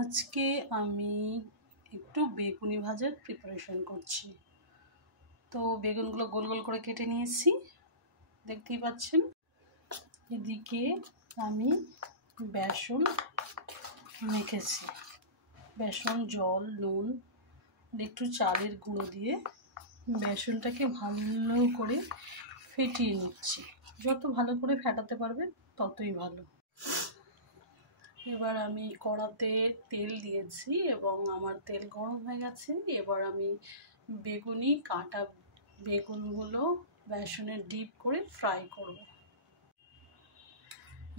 আজকে আমি একটু বেগুনি ভাজার প্রিপারেশন করছি। তো বেগুনগুলো গোল গোল করে কেটে নিয়েছি, দেখতেই পাচ্ছেন। এদিকে আমি বেসন মেখেছি, বেসন, জল, নুন, একটু চালের গুঁড়ো দিয়ে বেসনটাকে ভালো করে ফেটিয়ে নিচ্ছি। যত ভালো করে ফেটাতে পারবেন ততই ভালো। এবার আমি কড়াতে তেল দিয়েছি এবং আমার তেল গরম হয়ে গেছে। এবার আমি কাটা বেগুনগুলো বেসনে ডিপ করে ফ্রাই করব।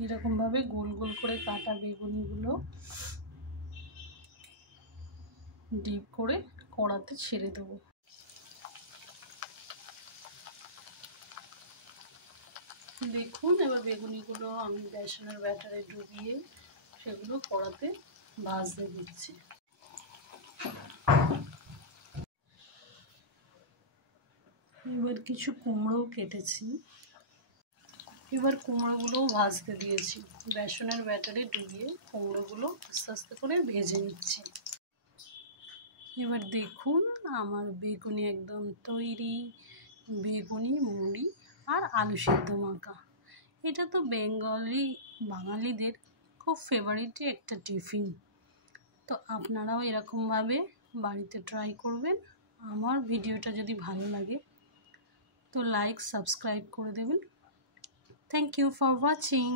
এরকমভাবে গোল গোল করে কাটা বেগুনিগুলো ডিপ করে কড়াতে ছেড়ে দেবো। দেখুন, এবার বেগুনিগুলো আমি বেসনের ব্যাটারে ডুবিয়ে সেগুলো কড়াতে ভাজতে দিচ্ছি। এবার কিছু কুমড়োও কেটেছি, এবার কুমড়োগুলোও ভাজতে দিয়েছি। বেসনের ব্যাটারে ডুবিয়ে কুমড়োগুলো আস্তে আস্তে করে ভেজে নিচ্ছি। এবার দেখুন, আমার বেগুনি একদম তৈরি। বেগুনি, মুড়ি আর আলু সিদ্ধ মাখা। এটা তো বাঙালিদের খুব ফেভারিট একটা টিফিন। তো আপনারাও এরকমভাবে বাড়িতে ট্রাই করবেন। আমার ভিডিওটা যদি ভালো লাগে তো লাইক, সাবস্ক্রাইব করে দেবেন। Thank you for watching.